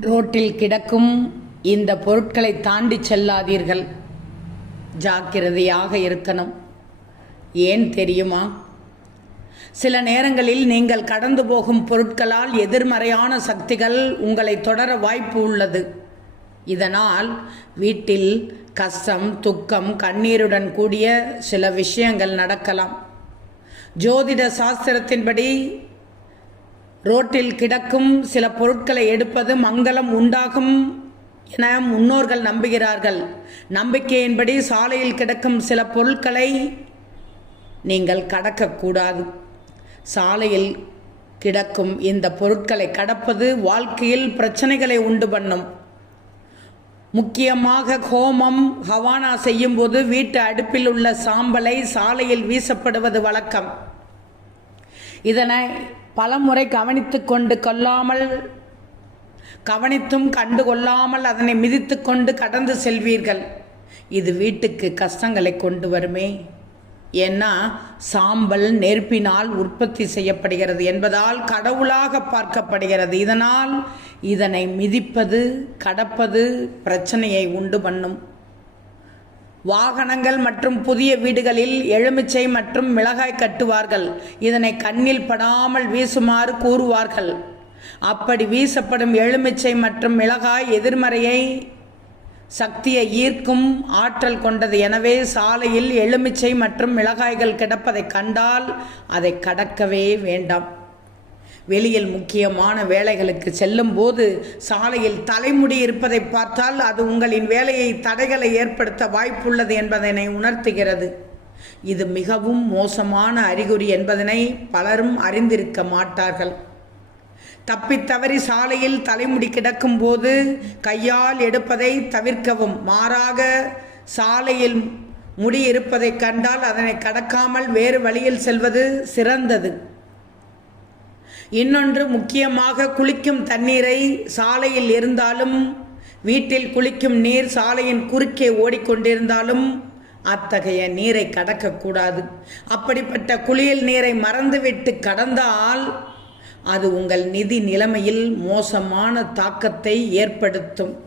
ரோட்டில் கிடக்கும் இந்த பொருட்களை தாண்டி செல்லாதீர்கள். ஜாக்கிரதையாக இருக்கணும். ஏன் தெரியுமா? சில நேரங்களில் நீங்கள் கடந்து போகும் பொருட்களால் எதிர்மறையான சக்திகள் உங்களை தொடர வாய்ப்பு உள்ளது. இதனால் வீட்டில் கஷ்டம் துக்கம் கண்ணீருடன் கூடிய சில விஷயங்கள் நடக்கலாம். ஜோதிட சாஸ்திரத்தின்படி ரோட்டில் கிடக்கும் சில பொருட்களை எடுப்பது மங்களம் உண்டாகும் என முன்னோர்கள் நம்புகிறார்கள். நம்பிக்கையின்படி சாலையில் கிடக்கும் சில பொருட்களை நீங்கள் கடக்கக்கூடாது. சாலையில் கிடக்கும் இந்த பொருட்களை கடப்பது வாழ்க்கையில் பிரச்சனைகளை உண்டு பண்ணும். முக்கியமாக ஹோமம் ஹவானா செய்யும்போது வீட்டு அடுப்பில் உள்ள சாம்பலை சாலையில் வீசப்படுவது வழக்கம். இதனை பலமுறை கவனித்து கொண்டு கொள்ளாமல் கவனித்தும் கண்டு கொள்ளாமல் அதனை மிதித்து கொண்டு கடந்து செல்வீர்கள். இது வீட்டுக்கு கஷ்டங்களை கொண்டு வருமே. ஏன்னா சாம்பல் நெருப்பினால் உற்பத்தி செய்யப்படுகிறது என்பதால் கடவுளாக பார்க்கப்படுகிறது. இதனால் இதனை மிதிப்பது கடப்பது பிரச்சனையை உண்டு பண்ணும். வாகனங்கள் மற்றும் புதிய வீடுகளில் எலுமிச்சை மற்றும் மிளகாய் கட்டுவார்கள். இதனை கண்ணில் படாமல் வீசுமாறு கூறுவார்கள். அப்படி வீசப்படும் எலுமிச்சை மற்றும் மிளகாய் எதிர்மறையை சக்தியை ஈர்க்கும் ஆற்றல் கொண்டது. எனவே சாலையில் எலுமிச்சை மற்றும் மிளகாய்கள் கிடப்பதை கண்டால் அதை கடக்கவே வேண்டாம். வெளியில் முக்கியமான வேலைகளுக்கு செல்லும் போது சாலையில் தலைமுடி இருப்பதை பார்த்தால் அது உங்களின் வேலையை தடைகளை ஏற்படுத்த வாய்ப்புள்ளது என்பதனை உணர்த்துகிறது. இது மிகவும் மோசமான அறிகுறி என்பதனை பலரும் அறிந்திருக்க மாட்டார்கள். தப்பித்தவறி சாலையில் தலைமுடி கிடக்கும் போது கையால் எடுப்பதை தவிர்க்கவும். மாறாக சாலையில் முடி இருப்பதை கண்டால் அதனை கடக்காமல் வேறு வழியில் செல்வது சிறந்தது. இன்னொன்று முக்கியமாக குளிக்கும் தண்ணீரை சாலையில் இருந்தாலும் வீட்டில் குளிக்கும் நீர் சாலையின் குறுக்கே ஓடிக்கொண்டிருந்தாலும் அத்தகைய நீரை கடக்கக்கூடாது. அப்படிப்பட்ட குளியல் நீரை மறந்துவிட்டு கடந்தால் அது உங்கள் நிதி நிலைமையில் மோசமான தாக்கத்தை ஏற்படுத்தும்.